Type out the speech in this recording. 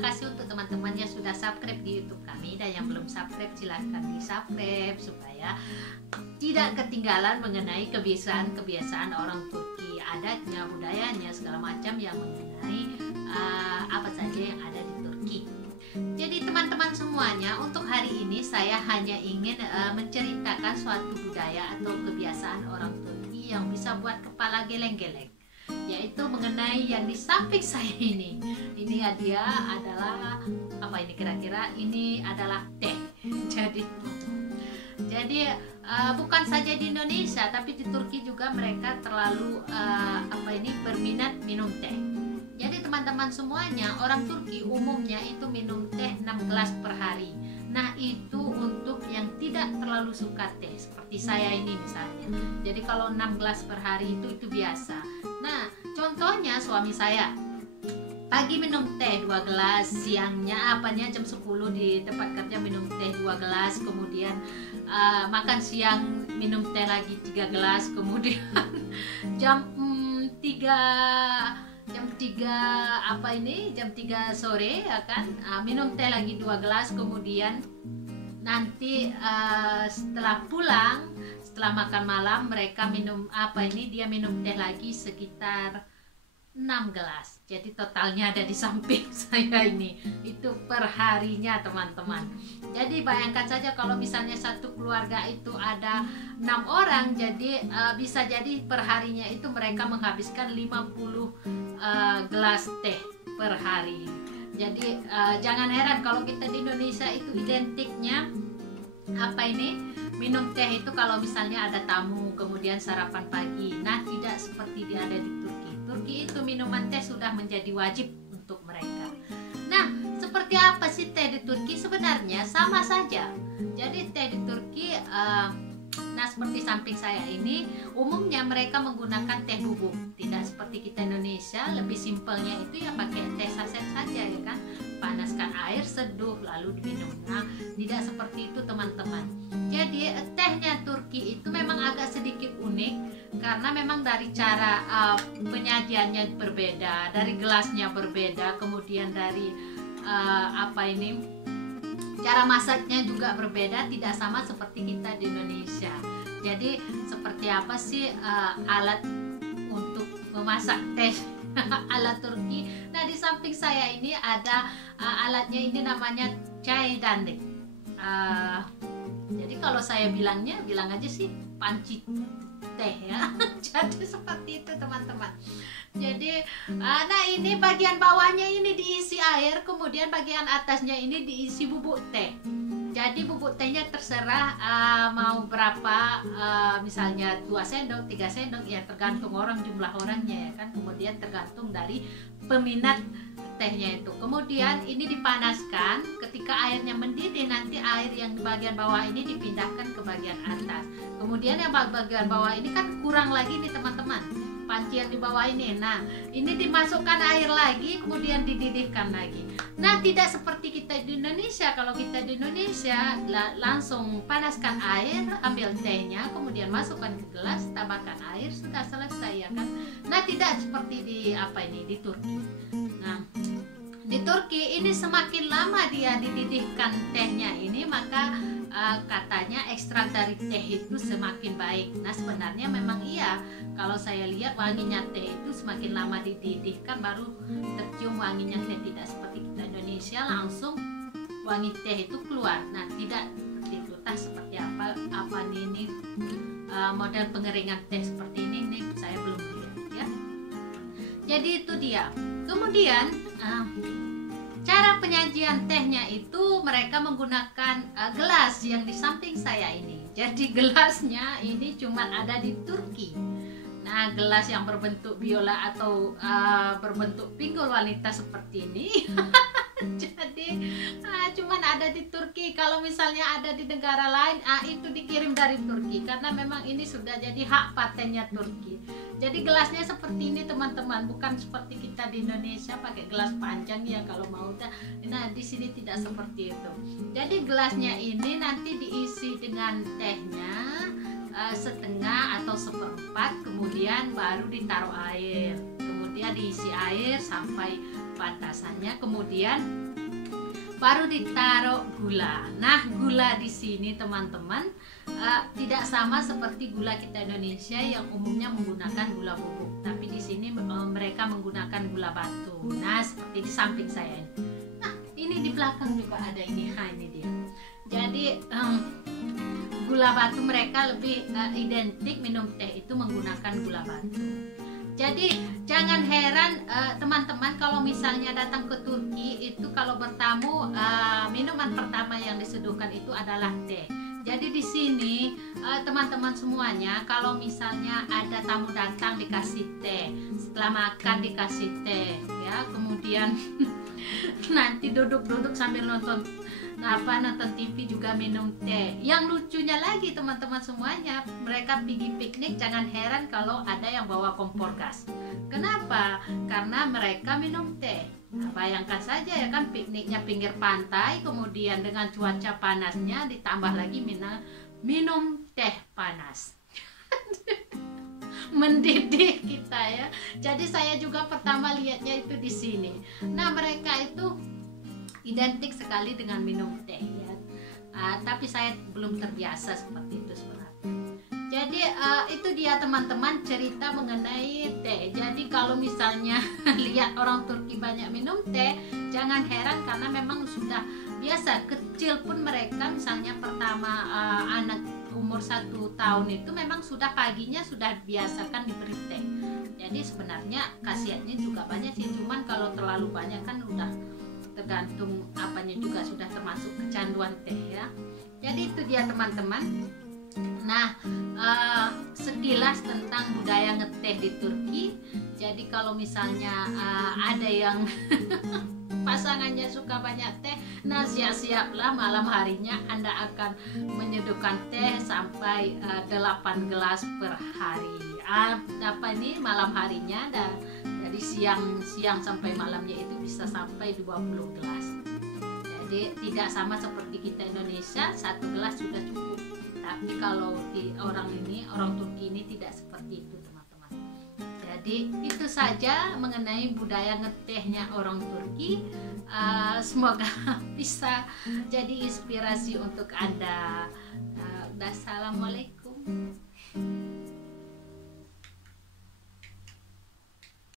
kasih untuk teman-teman yang sudah subscribe di YouTube kami, dan yang belum subscribe silahkan di subscribe supaya tidak ketinggalan mengenai kebiasaan-kebiasaan orang Turki, adatnya, budayanya, segala macam yang mengenai apa saja yang ada di Turki. Jadi teman-teman semuanya, untuk hari ini saya hanya ingin menceritakan suatu budaya atau kebiasaan orang Turki yang bisa buat kepala geleng-geleng, yaitu mengenai yang di samping saya ini. Ini dia adalah apa ini kira-kira? Ini adalah teh. Jadi bukan saja di Indonesia, tapi di Turki juga mereka terlalu berminat minum teh. Jadi teman-teman semuanya, orang Turki umumnya itu minum teh 6 gelas per hari. Nah, itu untuk yang tidak terlalu suka teh seperti saya ini misalnya. Jadi kalau 6 gelas per hari itu biasa. Nah, contohnya suami saya pagi minum teh 2 gelas, siangnya jam 10 di tempat kerja minum teh 2 gelas, kemudian makan siang minum teh lagi 3 gelas, kemudian jam 3 sore ya kan, minum teh lagi 2 gelas, kemudian nanti setelah pulang, setelah makan malam mereka minum dia minum teh lagi sekitar 6 gelas. Jadi totalnya ada di samping saya ini, itu per harinya teman-teman. Jadi bayangkan saja kalau misalnya satu keluarga itu ada 6 orang, jadi bisa jadi per harinya itu mereka menghabiskan 50 gelas teh per hari. Jadi jangan heran kalau kita di Indonesia itu identiknya minum teh itu kalau misalnya ada tamu, kemudian sarapan pagi. Nah, tidak seperti ada di Turki. Turki itu minuman teh sudah menjadi wajib untuk mereka. Nah, seperti apa sih teh di Turki? Sebenarnya sama saja. Jadi teh di Turki, nah seperti samping saya ini, umumnya mereka menggunakan teh bubuk. Tidak seperti kita Indonesia, lebih simpelnya itu ya pakai teh saset saja ya kan. Panaskan air, seduh, lalu diminum. Nah, tidak seperti itu teman-teman. Jadi tehnya Turki itu memang agak sedikit unik, karena memang dari cara penyajiannya berbeda, dari gelasnya berbeda, kemudian dari cara masaknya juga berbeda, tidak sama seperti kita di Indonesia. Jadi seperti apa sih alat untuk memasak teh ala Turki? Nah, di samping saya ini ada alatnya, ini namanya çaydanlık. Jadi kalau saya bilang aja sih panci teh ya. Jadi seperti itu teman-teman. Jadi nah ini bagian bawahnya ini diisi air, kemudian bagian atasnya ini diisi bubuk teh. Jadi bubuk tehnya terserah mau berapa, misalnya 2 sendok, 3 sendok, ya tergantung orang, jumlah orangnya ya kan. Kemudian tergantung dari peminat tehnya itu. Kemudian ini dipanaskan, ketika airnya mendidih nanti air yang di bagian bawah ini dipindahkan ke bagian atas. Kemudian yang bagian bawah ini kan kurang lagi nih teman-teman, panci yang di bawah ini. Nah, ini dimasukkan air lagi, kemudian dididihkan lagi. Nah, tidak seperti kita di Indonesia. Kalau kita di Indonesia langsung panaskan air, ambil tehnya, kemudian masukkan ke gelas, tambahkan air, sudah selesai ya kan. Nah, tidak seperti di Turki. Nah, di Turki ini semakin lama dia dididihkan tehnya ini, maka katanya ekstrak dari teh itu semakin baik. Nah, sebenarnya memang iya. Kalau saya lihat wanginya teh itu semakin lama dididihkan baru tercium wanginya teh, tidak seperti kita Indonesia langsung wangi teh itu keluar. Nah, tidak seperti itu. Entah seperti apa ini model pengeringan teh seperti ini saya belum lihat ya. Jadi itu dia. Kemudian cara penyajian tehnya itu mereka menggunakan gelas yang di samping saya ini. Jadi gelasnya ini cuma ada di Turki. Nah, gelas yang berbentuk biola atau berbentuk pinggul wanita seperti ini jadi cuman ada di Turki. Kalau misalnya ada di negara lain, itu dikirim dari Turki, karena memang ini sudah jadi hak patennya Turki. Jadi gelasnya seperti ini teman-teman, bukan seperti kita di Indonesia pakai gelas panjang ya kalau mau. Nah, di sini tidak seperti itu. Jadi gelasnya ini nanti diisi dengan tehnya setengah atau seperempat, kemudian baru ditaruh air, kemudian diisi air sampai patasannya, kemudian baru ditaruh gula. Nah, gula di sini teman-teman tidak sama seperti gula kita Indonesia yang umumnya menggunakan gula bubuk, tapi di sini mereka menggunakan gula batu. Nah, seperti di samping saya ini. Nah, ini di belakang juga ada ini. Nah, ini dia. Jadi gula batu mereka lebih identik minum teh itu menggunakan gula batu. Jadi jangan heran teman-teman kalau misalnya datang ke Turki itu kalau bertamu minuman pertama yang diseduhkan itu adalah teh. Jadi di sini teman-teman semuanya kalau misalnya ada tamu datang dikasih teh, setelah makan dikasih teh, ya kemudian nanti duduk-duduk sambil nonton TV juga minum teh. Yang lucunya lagi teman-teman semuanya, mereka pergi piknik jangan heran kalau ada yang bawa kompor gas. Kenapa? Karena mereka minum teh. Nah, bayangkan saja ya kan, pikniknya pinggir pantai, kemudian dengan cuaca panasnya ditambah lagi minum teh panas. Mendidih kita ya. Jadi saya juga pertama lihatnya itu di sini. Nah, mereka itu identik sekali dengan minum teh ya. Tapi saya belum terbiasa seperti itu sebenarnya. Jadi itu dia teman-teman cerita mengenai teh. Jadi kalau misalnya lihat orang Turki banyak minum teh, jangan heran karena memang sudah biasa. Kecil pun mereka misalnya pertama anak umur 1 tahun itu memang sudah paginya sudah biasakan diberi teh. Jadi sebenarnya khasiatnya juga banyak sih, cuman kalau terlalu banyak kan udah tergantung apanya juga sudah termasuk kecanduan teh ya. Jadi itu dia teman-teman. Nah, sekilas tentang budaya ngeteh di Turki. Jadi kalau misalnya ada yang pasangannya suka banyak teh, nah siap-siaplah malam harinya Anda akan menyeduhkan teh sampai 8 gelas per hari. Malam harinya dari siang sampai malamnya itu bisa sampai 20 gelas. Jadi tidak sama seperti kita Indonesia, 1 gelas sudah cukup. Tapi kalau orang Turki ini tidak seperti itu teman-teman. Jadi itu saja mengenai budaya ngetehnya orang Turki. Semoga bisa jadi inspirasi untuk Anda. Assalamualaikum.